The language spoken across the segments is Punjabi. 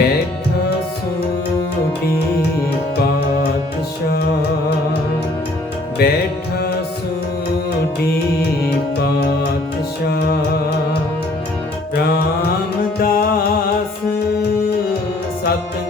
ਬੈਠਾ ਸੋਢੀ ਪਾਤਸ਼ਾਹ। ਬੈਠਾ ਸੋਢੀ ਪਾਤਸ਼ਾਹ। ਰਾਮਦਾਸ ਸਤਿਗੁਰੂ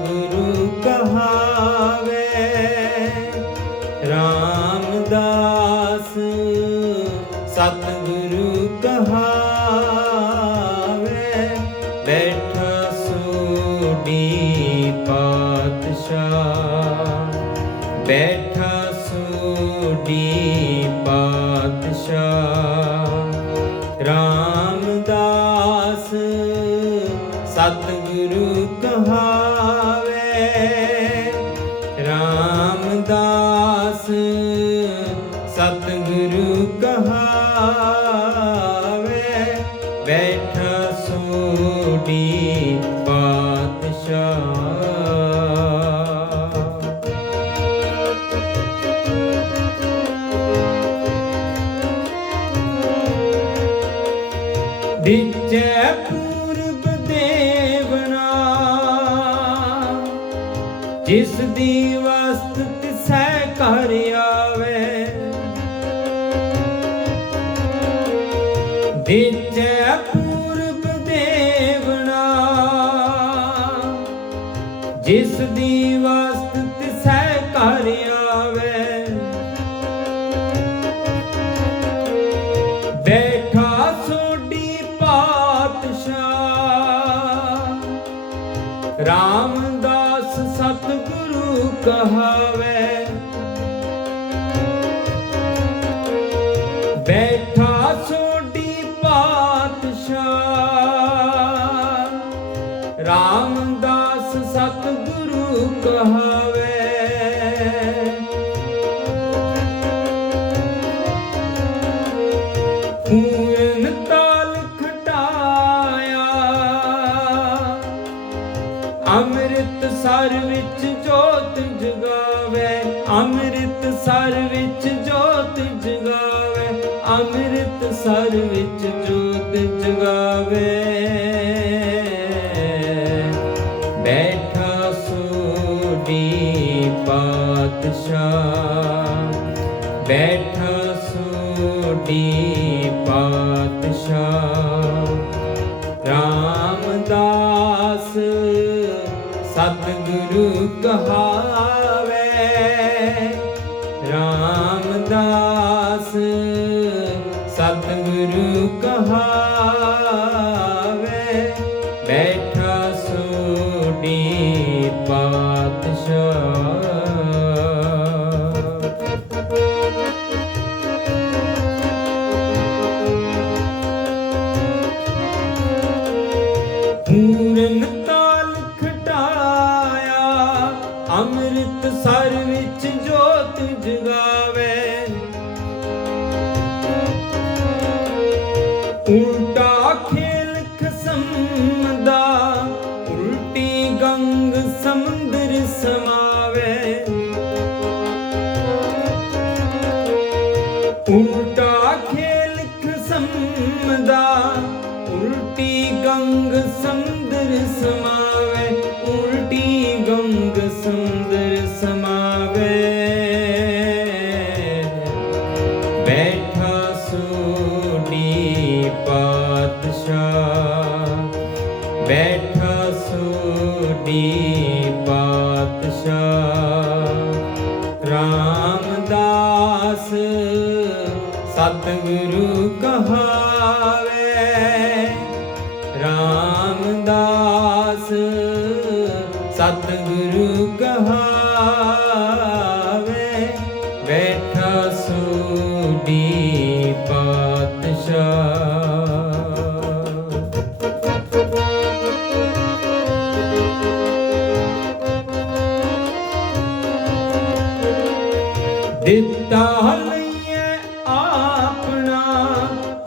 ਬੈਠਾ ਸੋਢੀ ਪਾਤਸ਼ਾਹ। ਰਾਮਦਾਸ ਸਤਿਗੁਰੂ ਕਹਾਵੇ। ਰਾਮਦਾਸ ਸਤਿਗੁਰੂ ਕਹਾਵੇ। ਬੈਠਾ ਸੋਡੀ ਜਿਸ ਦੀ ਵਸਤ ਤਿਸੈ ਘਰ ਆਵੇ ਦਿੱਜੈ ਪੂਰਬ ਦੇਵਨਾ ਜਿਸ ਦੀ ਵਸਤ ਤਿਸੈ ਘਰ ਆਵੇ, ਬੈਠਾ ਸੋਡੀ ਪਾਤਸ਼ਾਹ। ਰਾਮਦਾਸ ਸਤਿਗੁਰੂ ਕਹਾਵੇ। ਬੈਠਾ ਸੋਢੀ ਪਾਤਸ਼ਾਹ। ਰਾਮਦਾਸ ਸਤਿਗੁਰੂ ਕਹਾ ਅੰਮ੍ਰਿਤ ਸਰ ਵਿੱਚ ਜੋਤ ਜਗਾਵੇ, ਅੰਮ੍ਰਿਤ ਸਰ ਵਿੱਚ ਜੋਤ ਜਗਾਵੇ, ਅੰਮ੍ਰਿਤ ਸਰ ਵਿੱਚ ਜੋਤ ਜਗਾਵੇ। ਬੈਠਾ ਸੋਡੀ ਪਾਤਸ਼ਾਹ, ਬੈਠਾ ਸੋਡੀ ਸਤਿਗੁਰੂ ਕਹਾਵੇ। ਰਾਮਦਾਸ ਸਤਿਗੁਰੂ ਕਹਾ ਅੰਮ੍ਰਿਤ ਸਰ ਵਿੱਚ ਜੋਤ ਜਗਾਵੇ। ਗੰਗ ਸਮੁੰਦਰ ਸਮਾਵੇ। ਬੈਠਾ ਸੋਢੀ ਪਾਤਸ਼ਾਹ। ਬੈਠਾ ਸੋਢੀ ਪਾਤਸ਼ਾਹ। ਰਾਮਦਾਸ ਸਤਿਗੁਰੂ ਕਹਾ ਦਿੱਤਾ ਲਈਏ ਆਪਣਾ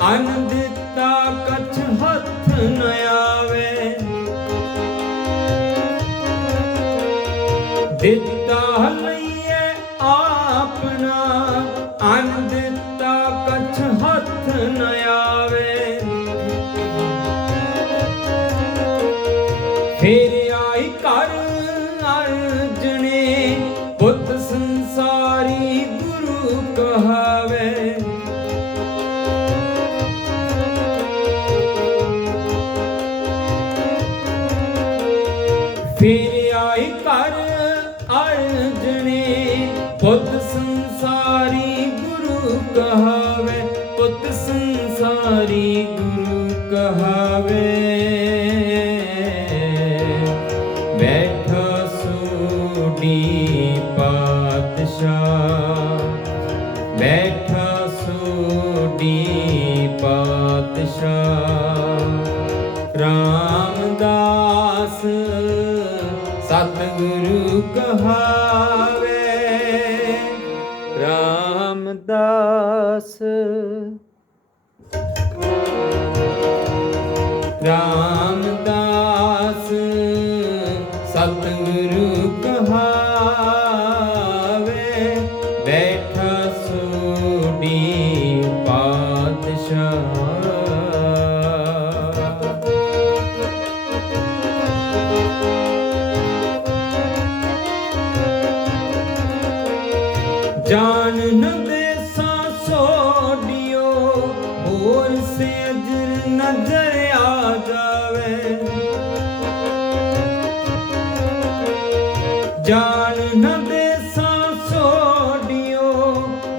ਅਨ ਦਿੱਤਾ ਕਛ ਹੱਥ ਨ ਆਵੇ। ਦਿੱਤਾ ਲਈ ਵਹਾਵੇ ਫਿਰ ਆਈ ਕਰ ਅਰਜਨੇ ਪੁੱਤ ਸੰਸਾਰੀ ਗੁਰੂ ਕਹਾਵੇ ਪੁੱਤ ਸੰਸਾਰੀ ਗੁਰੂ ਕਹਾਵੇ। ਬੈਠਾ ਪਾਤਸ਼ਾਹ। ਬੈਠਾ ਸੂਡੀ ਪਾਤਸ਼ਾਹ। ਰਾਮਦਾਸ ਸਤਿਗੁਰੂ ਕਹਾਵੇ ਰਾਮਦਾਸ ਰਾਮਦਾਸ ਜਾਨ ਨ ਦੇਸਾ ਸੋਡੀਓ, ਹੋਰ ਸੇ ਅਜਰ ਨਜ਼ਰ ਆ ਜਾਵੇ। ਜਾਨ ਨ ਦੇਸਾ ਸੋਡੀਓ,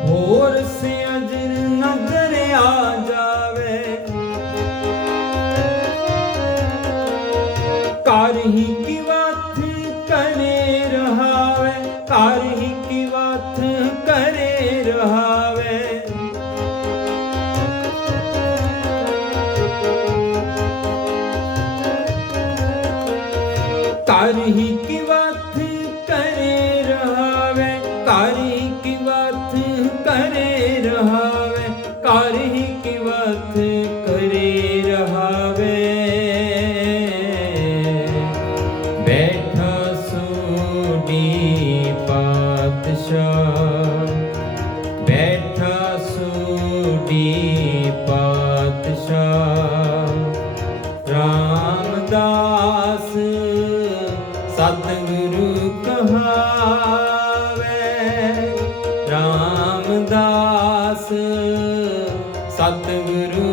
ਹੋਰ ਸੇ ਅਜਰ ਨਜ਼ਰ ਆ ਜਾਵੇ। ਘਰ ਹੀ ਘਰ ਹੀ ਕੀ ਬਾਤ ਕਰੇ ਰਹਾਵੇ, ਘਰ ਹੀ ਕੀ ਬਾਤ ਕਰੇ ਰਹਾਵੇ, ਘਰ ਹੀ ਕੀ ਬਾਤ ਕਰੇ ਰਹਾਵੇ। ਬੈਠਾ ਸੋਡੀ ਪਾਤਸ਼ਾਹ, ਬੈਠਾ ਸੋਡੀ ਰਾਮਦਾਸ ਸਤਿਗੁਰੂ